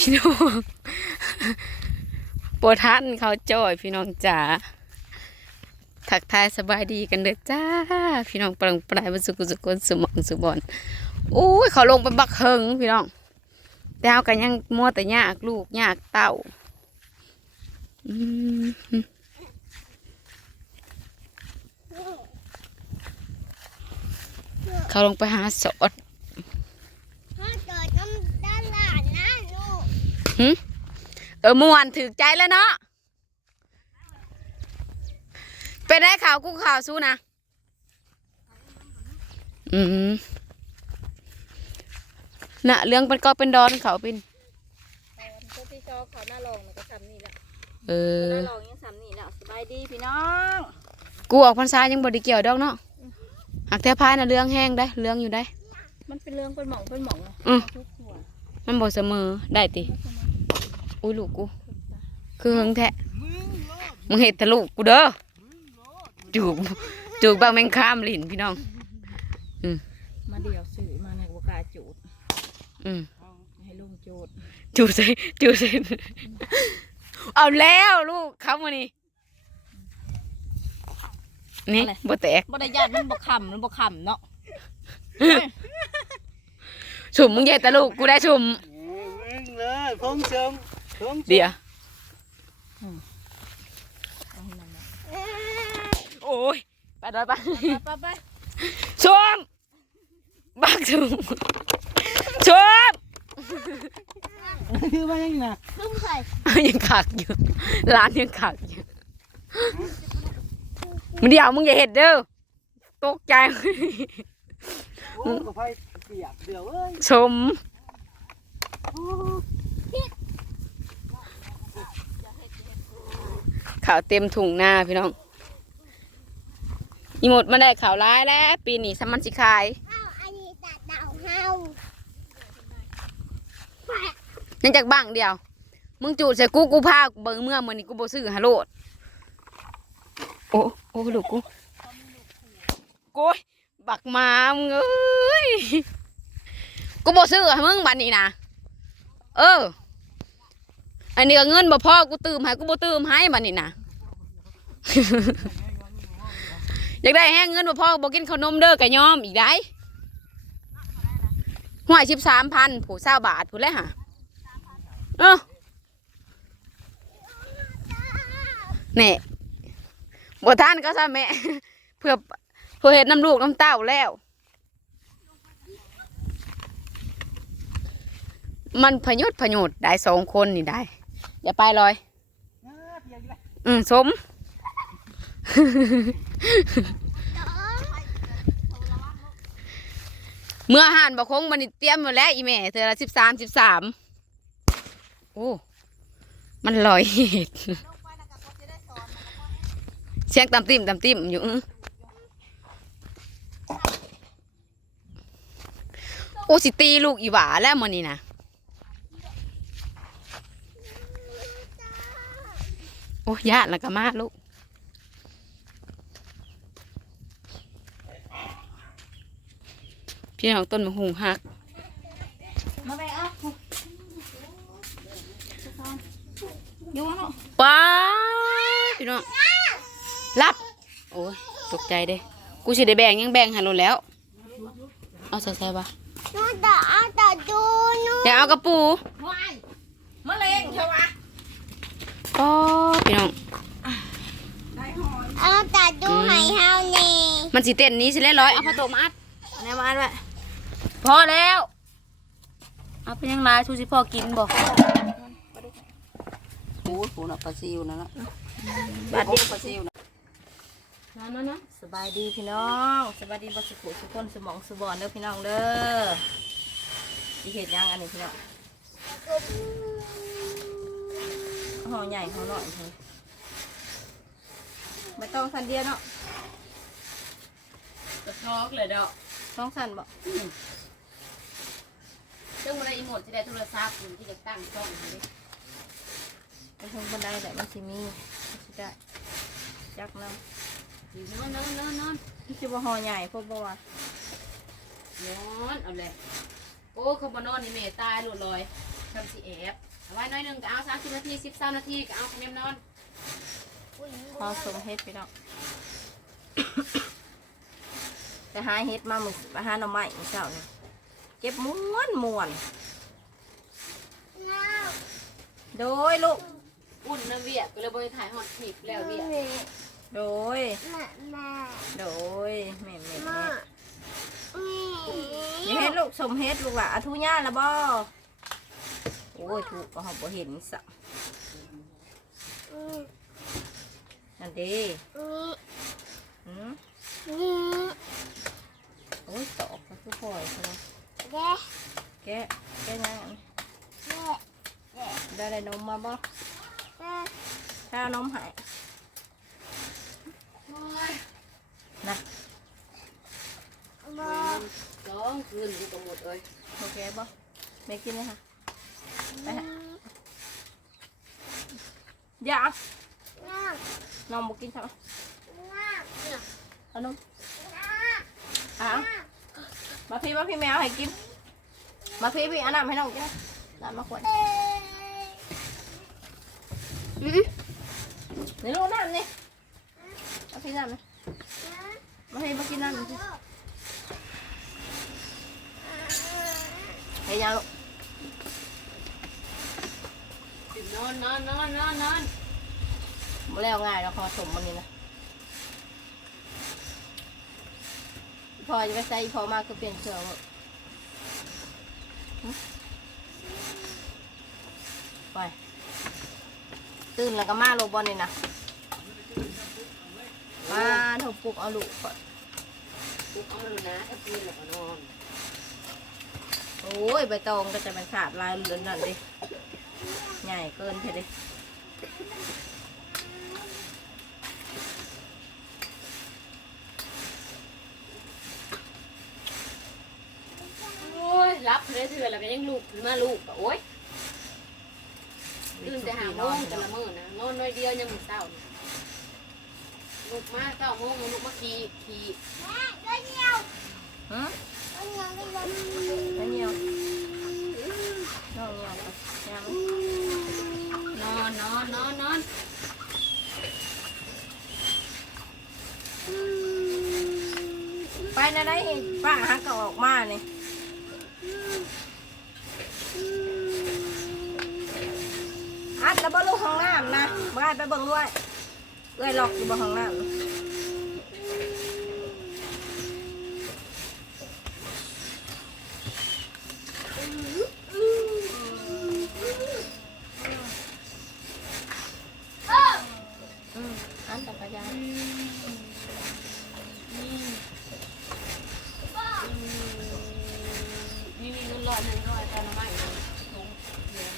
พี่น้องโปรทันเขาจ่อยพี่น้องจ๋าทักทายสบายดีกันเด้อจ้า พี่น้องปรังปลายบรรสุกุสุกนสมองสุบอนโอ้ยเขาลงไปบักเฮงพี่น้องแต่เอากันยังมัวแต่ยากลูกยากเต้าเขาลงไปหาสอด ถ้าเกิดน้ำด้านหลานนะลูก เออม่วนถือใจแล้วเนาะเป็นได้ข่าวกูข่าวสู้นะอืมน่ะเรื่องเป็นก็เป็นดอนเขาเป็นตัวที่ชอบเขาหน้าลองแล้วก็ซ้ำนี่แหละเออหน้าลองยังซ้ำนี่แล้วสบายดีพี่น้องกูออกพรรษายังบไดีเกี่ยวดอกเนาะหักแท้พายน่ะเรื่องแห้งได้เรื่องอยู่ได้ มันเป็นเรื่องเป็นหม่องเป็นหม่องนะอืมทุกหัวมันบ่เสมอได้ติ อุ้ยลูกกู คือหึงแท้มึงเห็ดทะลุกูเด้อจูบจูบบางแมงข้ามลิ้นพี่น้องมาเดี่ยวสื่อมาในวกล้าจูดอืมให้ลุงจูดจูใส่จูใส่เอาแล้วลูกเขามานี่นี่บ่แตกบ่ได้ญาติมันบ่คำมันบ่คำเนาะสุ่มมึงใหญ่ตะลูกกูได้สุ่มวิ่งเลยพงเชิงพง เดี๋ยวเอาให้มันนะโอ้ยไปดอยไปไปไปสุ่มบักสุ่มสุ่มคือว่ายังไงขึ้นใส่ยังขากอยู่ร้านยังขากอยู่มึงเดี๋ยวมึงอย่าเห็ดเด้อตกใจโอ้กับไฟเปียกเดี๋ยวเอ้ยชม ข่าวเต็มถุงหน้าพี่น้องอีหมดมาได้ข่าวร้ายแล้ว ปีนี้สมันสิขายเฮาอันนี้ตัดดาวเฮายังจากบ้างเดียว มึงจูดใส่กูกูพาเบิ่งเมื่อมือนี้กูบ่ซื้อฮาโลดโอ้โอ้ลูกกูโก้ยบักมามึงเอ้ยกูบ่ซื้อให้มึงบัดนี้นะเอออันนี้ก็เงินบ่พอกูตื่มให้กูบ่ตื่มให้บัดนี้นะ อยากได้แห้งเงินบ่พอบ่กินขนมเด้อกะยอมอีกได้ห่วยสิบสามพันผู้เศร้าบาทผู้เลยฮะเออนี่บ่ท่านก็ซะแม่เพื่อเพื่อเห็ดน้ำลูกน้ำเต้าแล้ว มันพยุดพยุดได้สองคนนี่ได้ อย่าไปลอย อืมสม เมื่อหารบอกคงมันเตรียมมาแล้วอีแม่เธอละสิบสามสิบสามโอ้ มันลอยเห็ดเสียงตำติ่มตำติ่มอยู่อื้อโอ้สิตีลูกอีหวาแล้วมันนี่นะโอ้ยาดแล้วก็มาลูก พี่น้องต้นมะฮุงหักมาไปเอาโยนเนาะป้าพี่น้องรับ โอ้ยตกใจเด้ กูสิได้แบ่งยังแบ่งให้เราแล้ว เอาใส่ใส่ปะหนูจะเอาแต่ดูหนูเดี๋ยวเอากระปูวายมะเร็งเถอะวะป้าพี่น้องเอาแต่ดูให้เฮานี่มันสิเต้นหนี้สิเล่ร้อยเอาผ้าโตมาอัดเอาแนวมาอัดไว้ พอแล้ว เอาเป็นยังไงชูสิพ่อกินบ่โอ้ยผูน่ะปลาซิวนั่นละบาดเดียวปลาซิวนะนั่นนั่นนะสบายดีพี่น้องสบายดีบ่สุขสุขคนสมองสุบอนเด้อพี่น้องเด้อสิเฮ็ดหยังอันนี้พี่น้องห่อใหญ่ห่อน้อยเพิ่นไม่ต้องสันเดียวเนาะกระทอกเลยดอกต้องสันบ่ ซึ่งมันได้อีหมดที่ได้โทรศัพท์อยู่ที่จะตั้งกล้องอยู่นี่ไปทางบันไดแหละมันสิมีมันสิได้จักน้อยู่นอนนอนนอนนอนำมันสิบ่ห่อใหญ่พวกบ่ว่านอนเอาเลยโอ้เขาบนอนนี่เมตายหลุดลอยเทำสิแอบเอาไว้น้อยหนึ่งก็เอาสามสิบนาทีสิบสามนาทีก็เอาคะแนนนอนพอสมเฮ็ดพี่น้องไปหาเฮ็ดมาหมึกไปหาหน่อไม้มื้อเช้านี่ เก็บม้วนม้วนน้าวโดยลูก อุ่นน้ำเวียกก็เลยบริถ่ายฮอตคลิปแล้วเวียกโดยแม่แม่โดยแม่แม่แม่แม่นี่นี่เฮ็ดลูกสมเฮ็ดลูกล่ะอาทุย่าละบ่โอ้ยถูกก็เฮาบ่เห็นซะนั่นเด้หืมนี่โอ้ยตอกก็คือปล่อยซะแล้ วเด้แกะแกะยังเด้ได้ได้นมมาบ่เด้ถ้าเอานมให้นะบ่สองคืนกูก็หมดเลยโอเคบ่ไม่กินเลยค่ะไปฮะอย่าน้าวน้องบ่กินใช่ไหมน้าวเอานมน้าวอะ มาพี่มาพี่แมวให้กิน มาพี่พี่เอาน้ำให้น้องกินนะน้ำมาขวดเอ้ยนี่ลูกน้ำนี่มาพี่น้ำนะมาพี่มากินน้ำนี่สิให้ยังลูกนอนนอนนอนนอนนอนมาแล้วง่ายเราพอสมมันนี่นะ พอจะไปใส่พอมากก็เปลี่ยนเสื้อหมดหึไปตื่นแล้วก็มาโรบอลนี่นะมาถูกปลุกเอาลูกก่อนกูเอาเลยนะถ้าคืนแล้วก็นอนโอ้ยใบตองก็จะเป็นขาดลายเรือนนั่นดิใหญ่เกินเท่ดิโอ้ย รับเลยเถื่อแล้วก็ยังลูกขึ้นมาลูกก็โอ้ยตื่นแต่หาโมงแต่ละมื้อนะนอนน้อยเดียวยังมื้อเช้านี่ลูกมาเก้าโมงลูกมาขี่ขี่แม่ตัวเดียวฮะตัวเดียวตัวเดียวแล้วเงียวน้องเงียวยังนอนนอนนอนนอนไปนะได้ป้าฮักก็ออกมาเนี่ย อัดแล้วบ่ลูกห้องน้ำนะบ่ให้ไปเบิ่งด้วยเอ้ยล็อกอยู่บ่ห้องน้ำ อืมอันต่อไปยัง นี่นี่เงินร้อยหนึ่งร้อยแต่ละไม่เลยถุงเดียว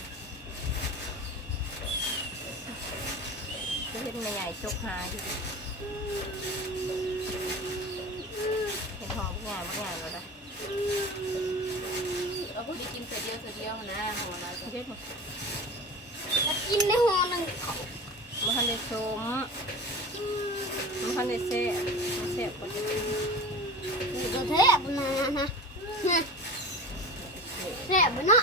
จะเห็นแม่ใหญ่จกหาอยู่ดิเห็นหอมงานบางอย่างเลยนะเราพอดีกินเสร็จเดียวเสร็จเดียวนะหัวเราจะเห็นมั้จะกินในหัวหนึ่งเขามันทันได้ชมมันทันได้เซ่มันเซ่กว่าจะกินอยู่ตัวเทพนะนะเนี่ยเทพเนาะ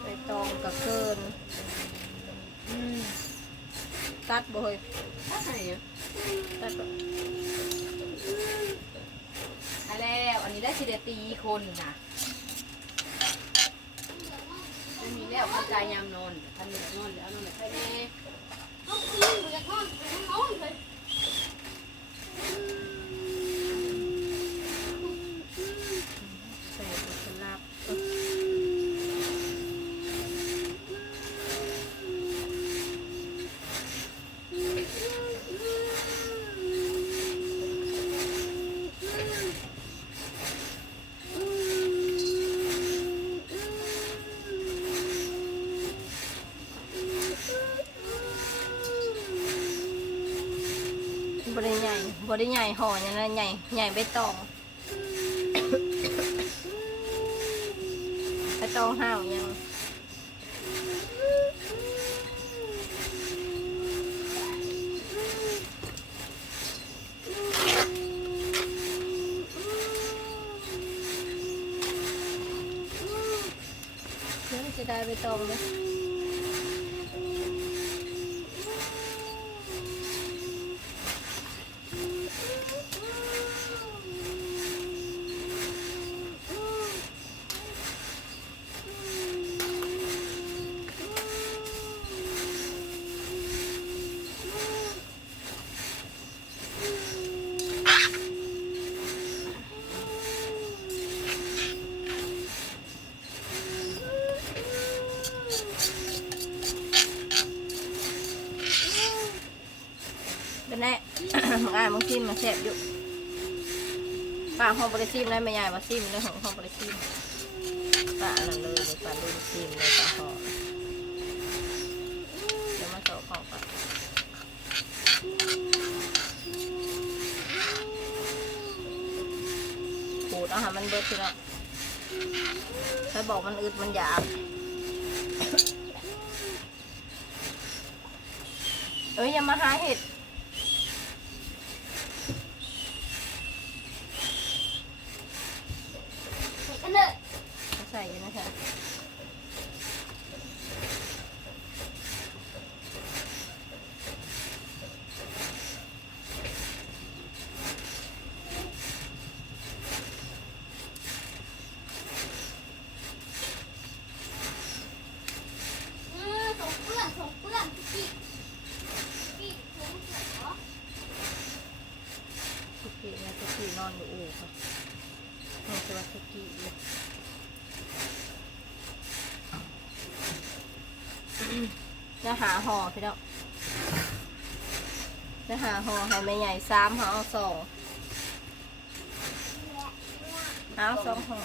ไปตองก็เกิน อืม ตัด บ่เฮ้ยถ้าไหนอะตัดบ่อะแล้วอันนี้ได้สิเดตีคนนะอันนี้แล้วคนกายยามนอนท่านนอนเดี๋ยวนอนแบบแค่นี้เข บ่ได้ใหญ่ห่ออย่างนั้นใหญ่ใหญ่ใบตองใบตองห้าวยัง เพื่อนจะได้ไปตรงเลยเป็นแน่ อ่านมึง ซิมมาแซ่บอยู่ป้าหองบริซิมได้ไม่ใหญ่มาซิมเลยของหองบริซิมป้าอันนั้นเลยเลาลุนซิมเลยป้าห่อเดี๋ยวมาโซ่ของป้าขูดเอาหามันเบิดทีละใครบอกมันอึดมันอยากเอ้ยอย่ามาหาเห็ด ใส่กันเลย ใส่อยู่นะคะ อืมส่งเพื่อนส่งเพื่อนพี่พี่ส่งเพื่อน เหรอทุกทีเนี่ยทุกทีนอนอยู่อู่ค่ะนี่คือว่าทุกทีอยู่ จะหาห่อพี่น้องจะหาห่อให้แม่ใหญ่สามห่อสองเอาสองห่อ